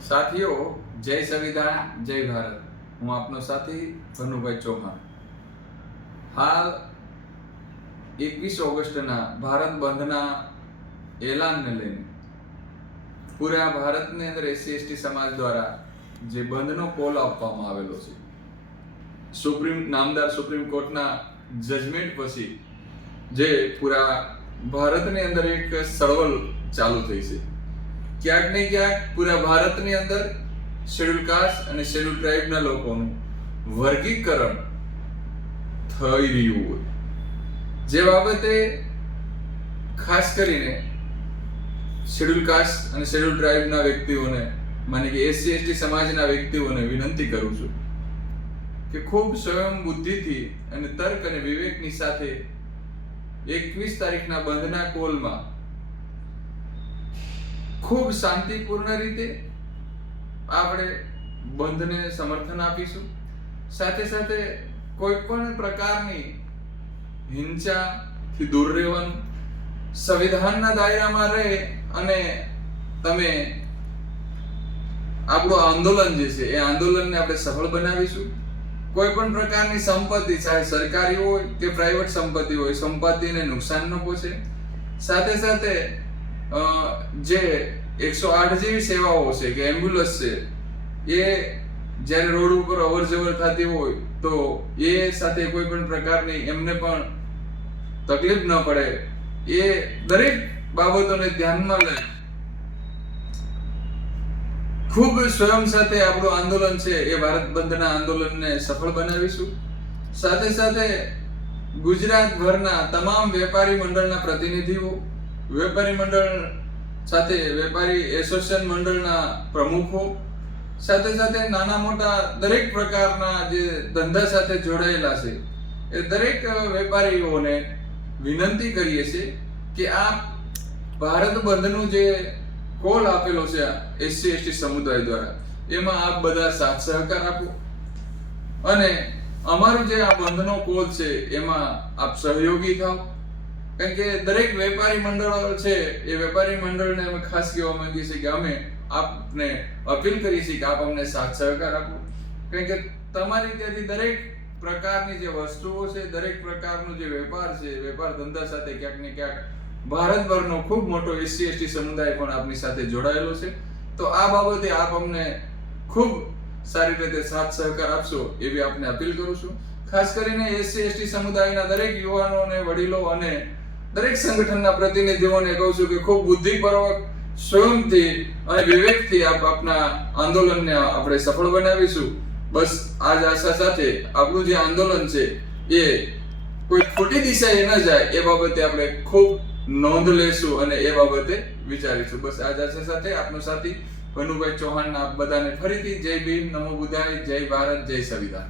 સાથીઓ, જય સંવિધાન, જય ભારત. હું આપનો સાથી ભનુભાઈ ચૌહાણ. હાલ 21 ઓગસ્ટના ભારત બંધના એલાનને લઈને પૂરા ભારતની અંદર એસસી એસટી સમાજ દ્વારા જે બંધનો કોલ આપવામાં આવેલો છે, નામદાર સુપ્રીમ કોર્ટના જજમેન્ટ પછી જે પૂરા ભારતની અંદર એક ચળવળ ચાલુ થઈ છે. ક્યાંક ને ક્યાંક પૂરા ભારતની અંદર શેડ્યુલ કાસ્ટ અને શેડ્યુલ ટ્રાઇબના લોકોનું વર્ગીકરણ થઈ રહ્યું હોય, જે બાબતે ખાસ કરીને શેડ્યુલ કાસ્ટ અને શેડ્યુલ ટ્રાઇબના વ્યક્તિઓને, માને કે એસસી એસટી સમાજના વ્યક્તિઓને વિનંતી કરું છું કે ખૂબ સ્વયં બુદ્ધિથી અને તર્ક અને વિવેકની સાથે 21 તારીખના બંધના કોલમાં ખૂબ શાંતિપૂર્ણ રીતે આપણે બંધને સમર્થન આપીશું. સાથે સાથે કોઈ પણ પ્રકારની હિંસાથી દૂર રહેવાનું, સંવિધાનના દાયરામાં રહે અને તમે આપણું આંદોલન જે છે એ આંદોલનને આપણે સફળ બનાવીશું. કોઈ પણ પ્રકારની સંપત્તિ, ચાહે સરકારી હોય કે પ્રાઇવેટ સંપત્તિ હોય, સંપત્તિને નુકસાન ન પહોંચે. સાથે સાથે જે 108 જેવી સેવાઓ છે કે એમ્બ્યુલન્સ છે, એ જ્યારે રોડ ઉપર અવર જવર થતી હોય તો એ સાથે કોઈ પણ પ્રકારની એમને પણ તકલીફ ન પડે, એ દરેક બાબતોને ધ્યાનમાં લઈ ખૂબ સ્વયં સાથે આપણું આંદોલન છે એ ભારત બંધના આંદોલનને સફળ બનાવીશું. સાથે સાથે ગુજરાતભરના તમામ વેપારી મંડળના પ્રતિનિધિઓ, વેપારી મંડળ સાથે વેપારી એસોસિએશન મંડળના પ્રમુખો, સાથે સાથે નાના મોટા દરેક પ્રકારના જે ધંધા સાથે જોડાયેલા છે એ દરેક વેપારીઓને વિનંતી કરીએ છીએ કે આ ભારત બંધનું જે કોલ આપેલો છે એસસી એસટી સમુદાય દ્વારા, એમાં આપ બધા સાથ સહકાર આપો અને અમારું જે આ બંધનો કોલ છે એમાં આપ સહયોગી થાઓ. કારણ કે દરેક વેપારી મંડળો છે એ વેપારી મંડળને અમે ખાસ કહેવા માંગીએ છીએ કે અમે આપને અપીલ કરીએ છીએ કે આપ અમને સાથ સહકાર આપો. કારણ કે તમારી ત્યાંથી દરેક પ્રકારની જે વસ્તુઓ છે, દરેક પ્રકારનો જે વેપાર છે, વેપાર ધંધા સાથે ક્યાંક ને ક્યાંક ભારતભરનો ખૂબ મોટો એસસી એસટી સમુદાય પણ આપની સાથે જોડાયેલો છે. તો આ બાબતે આપ અમને ખૂબ સારી રીતે સાથ સહકાર આપશો એવી આપને અપીલ કરું છું. ખાસ કરીને એસસી એસટી સમુદાયના દરેક યુવાનોને, વડીલો અને દરેક સંગઠનના પ્રતિનિધિઓને કહું છું કે ખૂબ બુદ્ધિપૂર્વક, સ્વયંથી અને વિવેકથી આપના આંદોલનને આપણે સફળ બનાવીશું. બસ આ જ આશા સાથે આપણું જે આંદોલન છે એ કોઈ ખોટી દિશાએ ન જાય એ બાબતે આપણે ખૂબ નોંધ લેશું અને એ બાબતે વિચારીશું. બસ આ જ આશા સાથે આપનો સાથી ભનુભાઈ ચૌહાણના બધાને ફરીથી જય ભીમ, નમો બુદ્ધાય, જય ભારત, જય સંવિધાન.